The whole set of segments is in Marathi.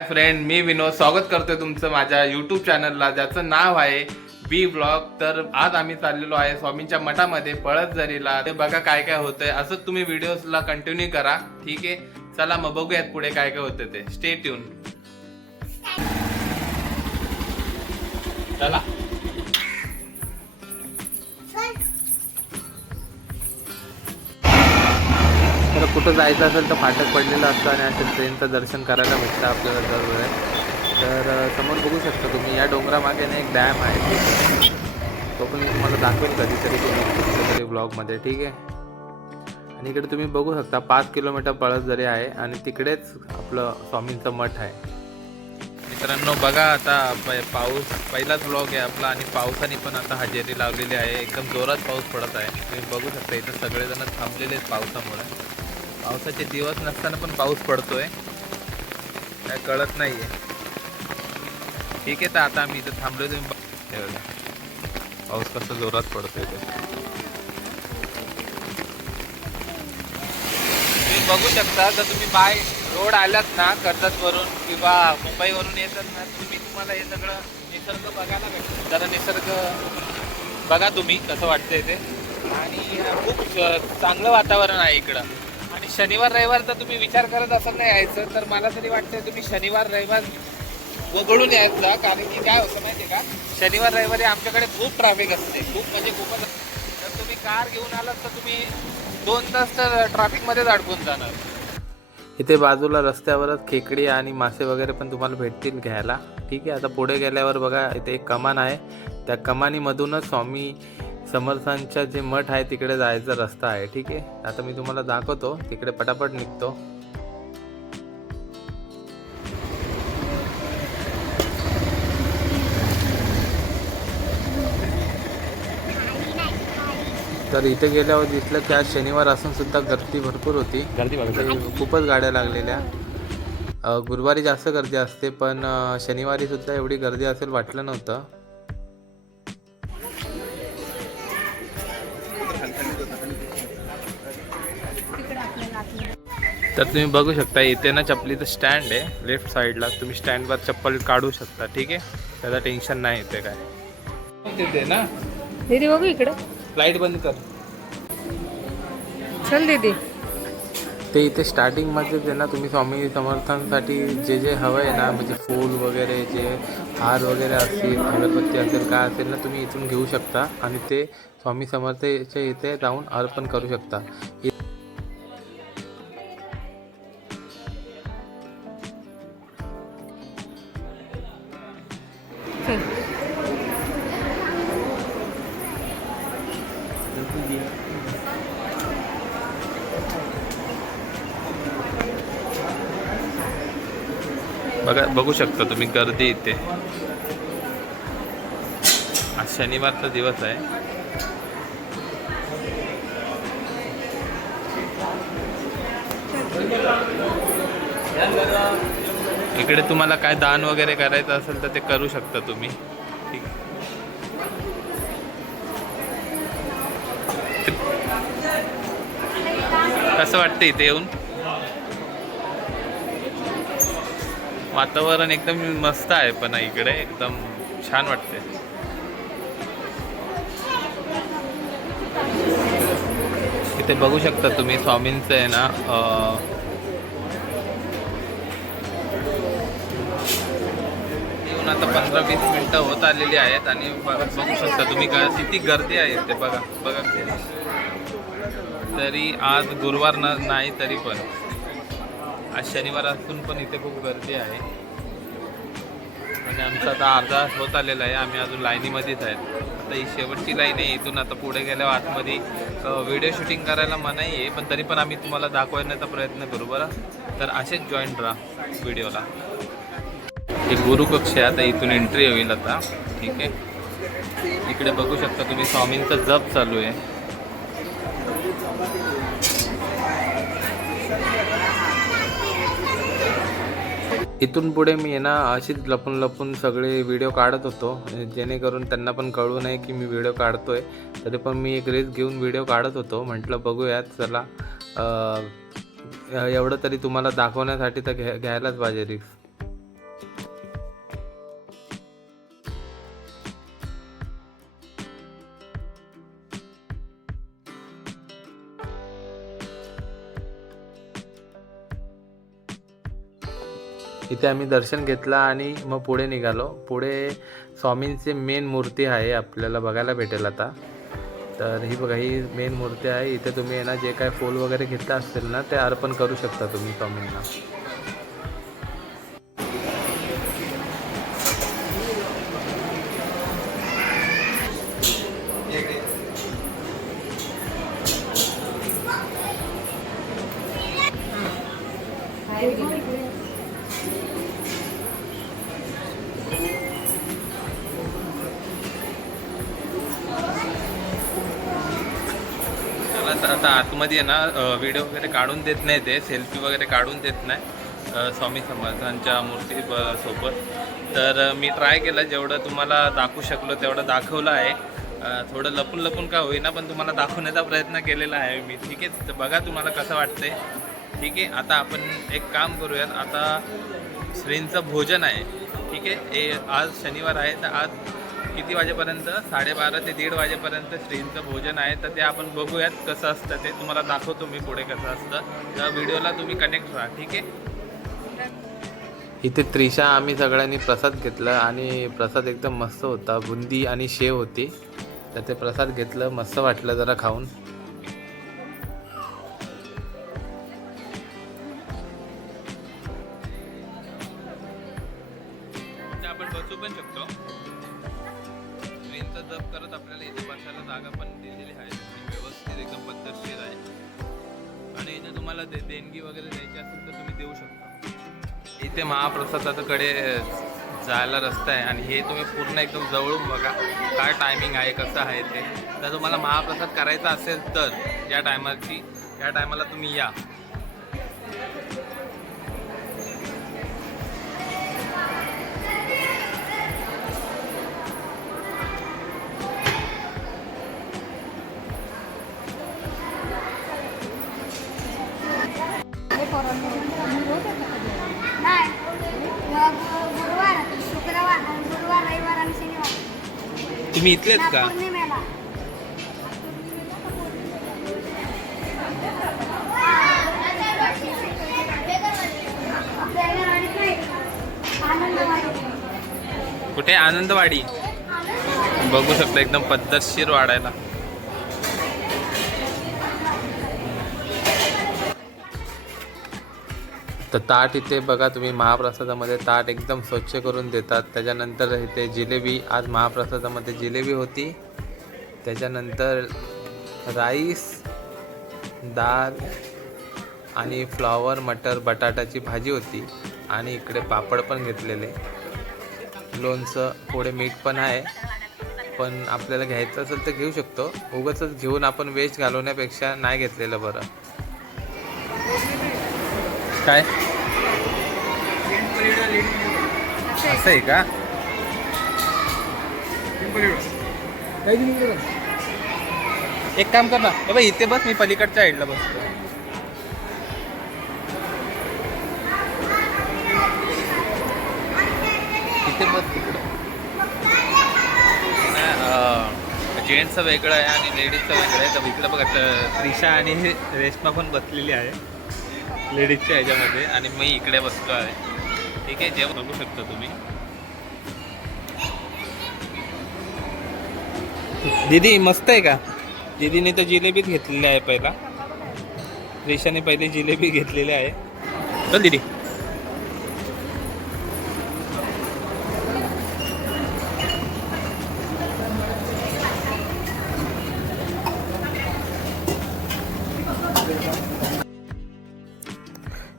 फ्रेंड मी विनोद. स्वागत करतोय तुमचं माझ्या युट्यूब चॅनलला ज्याचं नाव आहे बी ब्लॉग तर आज आम्ही चाललेलो आहे स्वामींच्या मठामध्ये पळत जरीला. ते बघा काय काय होतंय. असंच तुम्ही व्हिडिओजला कंटिन्यू करा. ठीक आहे? चला मग बघूयात पुढे काय काय होतं ते. स्टे ट्यून चला. कुठं जायचं असेल तर फाटक पडलेलं असतं आणि असं ट्रेनचं दर्शन करायला भेटतं आपल्याला दरवेळे. तर समोर बघू शकता तुम्ही या डोंगरामागे ना एक डॅम आहे. तो पण मी तुम्हाला दाखवेल कधीतरी तुम्ही कुठच्या तरी ब्लॉगमध्ये ठीक आहे? आणि इकडे तुम्ही बघू शकता पाच किलोमीटर पळसझरी आहे आणि तिकडेच आपलं स्वामींचं मठ आहे. मित्रांनो बघा आता पाऊस पहिलाच ब्लॉग आहे आपला आणि पावसाने पण आता हजेरी लावलेली आहे. एकदम जोरात पाऊस पडत आहे. तुम्ही बघू शकता इथं सगळेजण थांबलेले आहेत पावसामुळे. पावसाचे दिवस नसताना पण पाऊस पडतोय. काय कळत नाहीये. ठीक आहे तर आता आम्ही इथं थांबलोय तुम्ही पाऊस कसा जोरात पडतोय ते तुम्ही बघू शकता जर तुम्ही बाय रोड आलात ना कर्जत वरून किंवा मुंबईवरून येतात ना तुम्ही तुम्हाला हे सगळं निसर्ग बघायला भेटतो. जरा निसर्ग बघा तुम्ही कसं वाटतंय ते. आणि खूप चांगलं वातावरण आहे इकडं. आणि शनिवार रविवार जर तुम्ही विचार करत असं नाही यायचं तर मला तरी वाटतं तुम्ही शनिवार रविवार वगळून यायचं कारण की काय होतं माहिती आहे का? शनिवार रविवारी आमच्याकडे खूप ट्रॅफिक असते. खूप म्हणजे खूपच असते. तर तुम्ही कार घेऊन आलात तर तुम्ही दोन तास तर ट्रॅफिकमध्येच अडकून जाणार. इथे बाजूला रस्त्यावरच खेकडी आणि मासे वगैरे पण तुम्हाला भेटतील घ्यायला. ठीक आहे आता पुढे गेल्यावर बघा इथे एक कमान आहे. त्या कमानीमधूनच स्वामी समर्थांच्या जे मठ आहे तिकडे जायचा रस्ता आहे ठीक आहे? आता मी तुम्हाला दाखवतो तिकडे पटापट निघतो. तर इथे गेल्यावर दिसलं की आज शनिवार असून सुद्धा गर्दी भरपूर होती. खूपच गाड्या लागलेल्या. गुरुवारी जास्त गर्दी असते पण शनिवारी सुद्धा एवढी गर्दी असेल वाटलं नव्हतं. तर तुम्ही बघू शकता इथे ना चपलीचं स्टँड आहे लेफ्ट साईडला तुम्ही स्टँडवर चप्पल काढू शकता ठीक आहे? त्याचं टेन्शन नाही इथे काय. तिथे ना. दीदी बघू इकडं. लाइट बंद कर. चल दीदी. ते इथे स्टार्टिंगमध्येच आहे ना तुम्ही स्वामी समर्थांसाठी जे जे हवं आहे ना म्हणजे फूल वगैरे जे हार वगैरे असतील अगरबत्ती असेल काय असेल ना तुम्ही इथून घेऊ शकता. आणि ते स्वामी समर्थाच्या इथे जाऊन अर्पण करू शकता. बघा बघू शकता तुम्ही गर्दी इथे. आज शनिवारचा दिवस आहे. इकडे तुम्हाला काय दान वगैरे करायचं असेल तर ते करू शकता तुम्ही. ठीक. कसं वाटतं इथे येऊन. वातावरण एकदम मस्त आहे पण इकडे एकदम छान वाटते इथे बघू शकता तुम्ही स्वामींचं आहे ना येऊन आता पंधरा वीस मिनटं होत आलेली आहेत आणि बघा बघू शकता तुम्ही का किती गर्दी आहे ते बघा बघा. तरी आज गुरुवार न नाही तरी पण. आज शनिवार असून पण इथे खूप गर्दी आहे. आणि आमचा आता अर्धा होत आलेला आहे. आम्ही अजून लाईनीमध्येच आहेत. आता ही शेवटची लाईन आहे. इथून आता पुढे गेल्यावर आतमध्ये व्हिडिओ शूटिंग करायला मनाई आहे. पण तरी पण आम्ही तुम्हाला दाखवण्याचा प्रयत्न करू बरं. तर असेच जॉईंट राहा व्हिडिओला हे गुरुकक्ष आहे. आता इथून एंट्री होईल आता. ठीक आहे? इकडे बघू शकता तुम्ही. स्वामींचा जप चालू आहे. इथून पुढे मी ना अशीच लपून लपून सगळे व्हिडिओ काढत होतो. जेणेकरून त्यांना पण कळू नये की मी व्हिडिओ काढतोय. तरी पण मी एक रिस्क घेऊन व्हिडिओ काढत होतो. म्हटलं बघूयात चला एवढं तरी तुम्हाला दाखवण्यासाठी तर घ्या घ्यायलाच पाहिजे रिस्क इथे आम्ही दर्शन घेतलं आणि मग पुढे निघालो. पुढे स्वामींचे मेन मूर्ती आहे आपल्याला बघायला भेटेल आता. तर ही बघा ही मेन मूर्ती आहे. इथे तुम्ही आहे ना जे काय फूल वगैरे घेतलं असतील ना ते अर्पण करू शकता तुम्ही स्वामींना. मला तर आता आतमध्ये आहे ना व्हिडिओ वगैरे काढून देत नाही ते सेल्फी वगैरे काढून देत नाही स्वामी समर्थांच्या मूर्ती ब- सोबत. तर मी ट्राय केलं जेवढं तुम्हाला दाखवू शकलो तेवढं दाखवलं आहे. थोडं लपून लपून का होईना पण तुम्हाला दाखवण्याचा प्रयत्न केलेला आहे मी. ठीक आहे? तर बघा तुम्हाला कसं वाटतंय. ठीक आहे? आता आपण एक काम करूयात. आता श्रींचं भोजन आहे. ठीक आहे? ए आज शनिवार आहे तर आज किती वाजेपर्यंत? साडेबारा ते दीड वाजेपर्यंत श्रींचं भोजन आहे. तर ते आपण बघूयात कसं असतं ते. तुम्हाला दाखवतो मी पुढे कसं असतं. त्या व्हिडिओला तुम्ही कनेक्ट राहा ठीक आहे? इथे त्रिशा आम्ही सगळ्यांनी प्रसाद घेतला आणि प्रसाद एकदम मस्त होता. बुंदी आणि शेव होती. तर ते प्रसाद घेतलं मस्त वाटलं जरा खाऊन. आपण बसू पण शकतो. जप करत आपल्याला इथे बसायला जागा पण दिलेली आहे. व्यवस्थित एकदम पद्धतशीर आहे. आणि इथे तुम्हाला दे देणगी वगैरे द्यायची असेल तर तुम्ही देऊ शकता. इथे महाप्रसादाकडे जायला रस्ता आहे. आणि हे तुम्ही पूर्ण एकदम जवळून बघा. काय टायमिंग आहे कसं आहे ते. जर तुम्हाला महाप्रसाद करायचा असेल तर या टायमाची या टायमाला तुम्ही या. नाही. गुरुवार शुक्रवार गुरुवार रविवार आणि शनिवार तुम्ही इथलेच का? पौर्णिमेला कुठे? आनंदवाडी. बघू शकता एकदम पद्धतशीर वाढायला. तर ताट इथे बघा तुम्ही महाप्रसादामध्ये ताट एकदम स्वच्छ करून देतात. त्याच्यानंतर इथे जिलेबी आज महाप्रसादामध्ये जिलेबी होती. त्याच्यानंतर राईस डाळ आणि फ्लॉवर मटर बटाटाची भाजी होती. आणि इकडे पापड पण घेतलेले. लोणचं पुढे मीठ पण आहे. पण आपल्याला घ्यायचं असेल तर घेऊ शकतो. उगाच घेऊन आपण वेस्ट घालवण्यापेक्षा नाही घेतलेलं बरं. काय? असं आहे का? एक काम कर ना. ए बाई इथे बस मी पलीकडच्या साईडला बसतो. इथे बस तिकडं. जेंट्सचं वेगळं आहे आणि लेडीजचं वेगळं आहे. तर इकडं बघा त्रिशा आणि रेश्मा पण बसलेली आहे. लेडीजच्या ह्याच्यामध्ये आणि मी इकडे बसलो आहे. ठीक आहे जेव्हा बघू शकता तुम्ही. दीदी मस्त आहे का? दीदीने तर जिलेबीच घेतलेली आहे पहिला. रेशाने पहिले जिलेबी घेतलेली आहे. चल दीदी.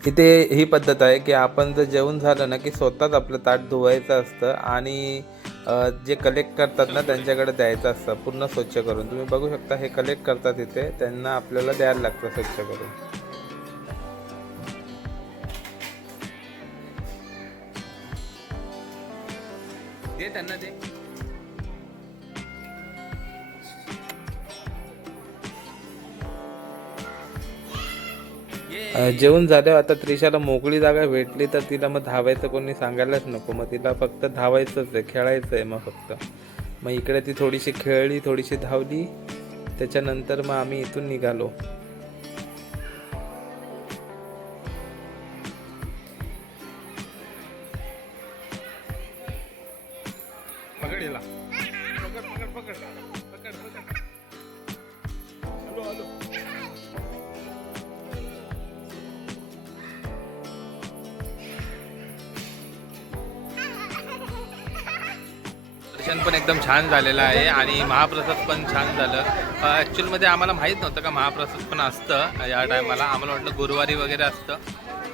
इथे ही पद्धत आहे की आपण जर जेवण झालं ना की स्वतःच आपलं ताट धुवायचं असतं आणि जे कलेक्ट करतात ना त्यांच्याकडे द्यायचं असतं पूर्ण स्वच्छ करून. तुम्ही बघू शकता हे कलेक्ट करतात इथे त्यांना आपल्याला द्यायला लागतं स्वच्छ करून. दे त्यांना दे. जेवण झाल्यावर आता त्रिशाला मोकळी जागा भेटली तर तिला मग धावायचं कोणी सांगायलाच नको. मग तिला फक्त धावायचंच आहे खेळायचं आहे मग फक्त. मग इकडे ती थोडीशी खेळली थोडीशी धावली. त्याच्यानंतर मग आम्ही इथून निघालो. पकड पकड पकड. दर्शन पण एकदम छान झालेलं आहे आणि महाप्रसाद पण छान झालं. ॲक्च्युअलमध्ये आम्हाला माहीत नव्हतं का महाप्रसाद पण असतं या टायमाला आम्हाला वाटलं गुरुवारी वगैरे असतं.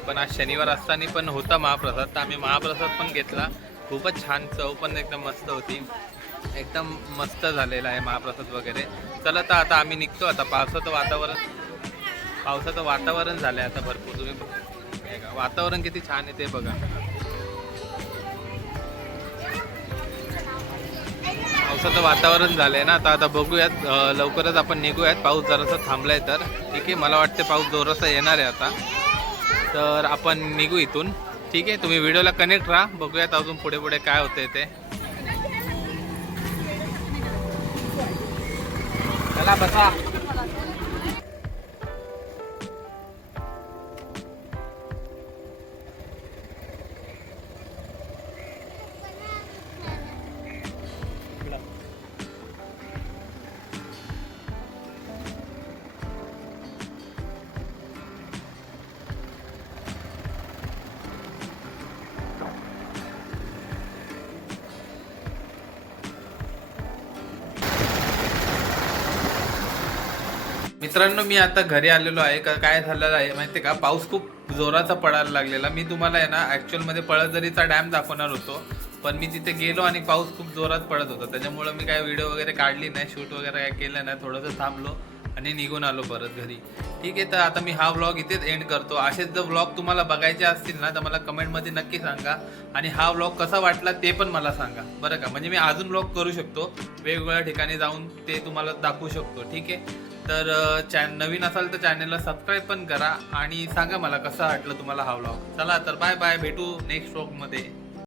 पण आज शनिवार असताना पण होता महाप्रसाद. तर आम्ही महाप्रसाद पण घेतला. खूपच छान चव पण एकदम मस्त होती. एकदम मस्त झालेला आहे महाप्रसाद वगैरे. चला तर आता आम्ही निघतो. आता पावसाचं वातावरण पावसाचं वातावरण झालं आहे आता भरपूर. तुम्ही वातावरण किती छान आहे ते बघा. पावसाचं वातावरण झालंय ना आता आता बघूयात लवकरच आपण निघूयात. पाऊस जरासा थांबलाय तर. ठीक आहे मला वाटते पाऊस जोरासा येणार आहे आता. तर आपण निघू इथून. ठीक आहे तुम्ही व्हिडिओला कनेक्ट राहा. बघूयात अजून पुढे पुढे काय होतंय ते. चला बसा. मित्रांनो मी आता घरी आलेलो आहे. का काय झालेलं आहे माहिती का? पाऊस खूप जोराचा पडायला लागलेला. मी तुम्हाला आहे ना ॲक्च्युअलमध्ये पळसदरीचा डॅम दाखवणार होतो. पण मी तिथे गेलो आणि पाऊस खूप जोरात पडत होता. त्याच्यामुळं मी काय व्हिडिओ वगैरे काढली नाही शूट वगैरे काय केलं नाही. थोडंसं थांबलो आणि निघून आलो परत घरी. ठीक आहे तर आता मी हा व्लॉग इथेच एंड करतो. असेच जर व्लॉग तुम्हाला बघायचे असतील ना तर मला कमेंटमध्ये नक्की सांगा. आणि हा व्लॉग कसा वाटला ते पण मला सांगा. बरं का? म्हणजे मी अजून व्लॉग करू शकतो. वेगवेगळ्या ठिकाणी जाऊन ते तुम्हाला दाखवू शकतो. ठीक आहे? तर चॅन नवीन असाल तर चॅनलला सबस्क्राईब पण करा आणि सांगा मला कसं वाटलं तुम्हाला हा व्लॉग चला तर बाय बाय भेटू नेक्स्ट व्लॉगमध्ये